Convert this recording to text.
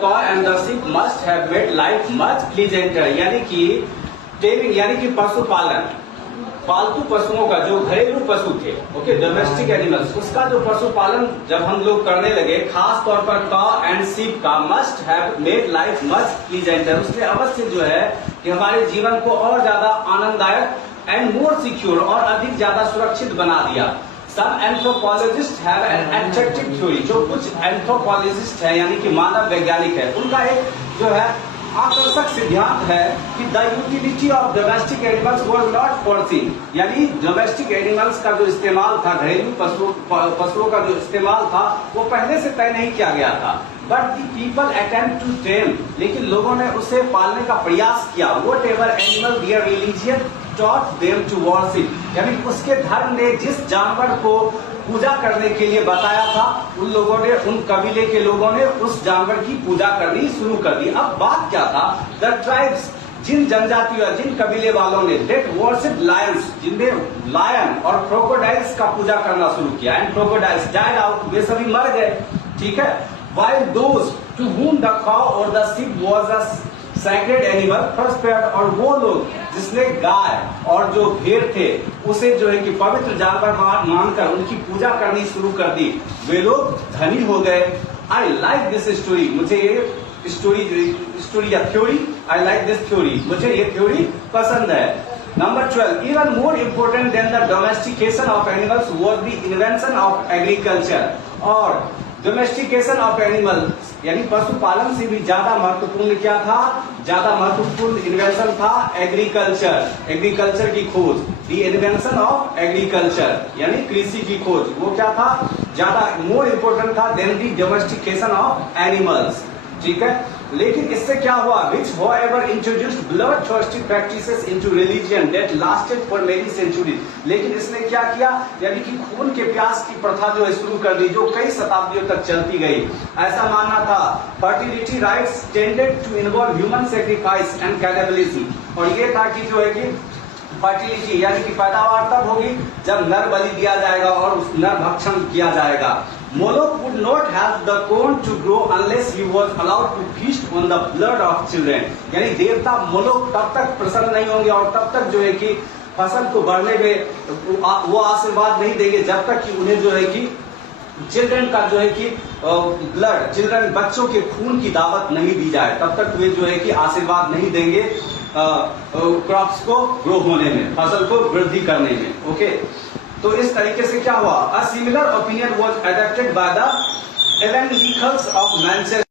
cow and the sheep must have made life much pleasanter, यानी कि taming यानी कि पशुपालन, पालतू पशुओं का जो घरेलू पशु थे, ओके, डोमेस्टिक एनिमल्स, उसका जो पशुपालन जब हम लोग करने लगे, खास तौर पर काउ एंड शीप का, must have made life much pleasanter, उसने अवश्य जो है कि हमारे जीवन को और ज्यादा आनंददायक एंड मोर सिक्योर और अधिक ज्यादा सुरक्षित बना दिया। Some anthropologists have an attractive theory, जो कुछ एंथ्रोपोलॉजिस्ट है यानी कि मानव वैज्ञानिक है, उनका एक जो है आकर्षक सिद्धांत है कि the utility of domestic animals was not forcing, यानी डोमेस्टिक एनिमल्स का जो इस्तेमाल था, घरेलू पशुओं का जो इस्तेमाल था, वो पहले से तय नहीं किया गया था। But the people attempt to tame, लेकिन लोगों ने उसे पालने का प्रयास किया। Whatever animal their religion taught them to worship, यानी उसके धर्म ने जिस जानवर को पूजा करने के लिए बताया था, उन लोगों ने, उन कबीले के लोगों ने उस जानवर की पूजा करनी शुरू कर दी। अब बात क्या था, द ट्राइब्स, जिन जनजातियों, जिन कबीले वालों ने डेट वर्शिप लायंस, जिनने लायन और क्रोकोडाइल्स का पूजा करना शुरू किया, एंड क्रोकोडाइल्स डाइड आउट, वे सभी मर गए, ठीक है। while those to whom the cow or the sheep was a sacred animal prospered, और वो लोग जिसने गाय और जो भेड़ थे उसे जो है कि पवित्र जानवर मानकर उनकी पूजा करनी शुरू कर दी, वे लोग धनी हो गए। आई लाइक दिस स्टोरी, मुझे ये स्टोरी या theory, I like this theory, मुझे ये थ्योरी पसंद है। Number 12, even more important then the domestication of animals was the invention of agriculture, और डोमेस्टिकेशन ऑफ एनिमल्स यानी पशुपालन से भी ज्यादा महत्वपूर्ण क्या था, ज्यादा महत्वपूर्ण इन्वेंशन था एग्रीकल्चर, एग्रीकल्चर की खोज, द इन्वेंशन ऑफ एग्रीकल्चर यानी कृषि की खोज, वो क्या था, ज्यादा मोर इम्पोर्टेंट था than the domestication of animals, ठीक है। लेकिन इससे क्या हुआ, विच however introduced bloodthirsty practices into religion that lasted for many centuries, लेकिन इसने क्या किया, यानी कि खून के प्यास की प्रथा जो है शुरू कर दी, जो कई शताब्दियों तक चलती गई। ऐसा मानना था, fertility rites tended to involve human sacrifice and cannibalism, और ये था कि जो है कि फर्टिलिटी यानी कि पैदावार तब होगी जब नर बलि दिया जाएगा और उस नर भक्षण किया जाएगा। Moloch would not have the corn to grow unless he was allowed to feast on the blood of children, यानी देवता मोलोक तब तक प्रसन्न नहीं होंगे और तब तक जो है कि फसल को बढ़ने में वो आशीर्वाद नहीं देंगे जब तक कि उन्हें जो है कि चिल्ड्रन का जो है कि ब्लड, चिल्ड्रन बच्चों के खून की दावत नहीं दी जाए, तब तक वे जो है कि आशीर्वाद नहीं देंगे क्रॉप्स को ग्रो होने में, फसल को वृद्धि करने में, ओके। तो इस तरीके से क्या हुआ, a similar opinion was adopted by the evangelicals of Manchester.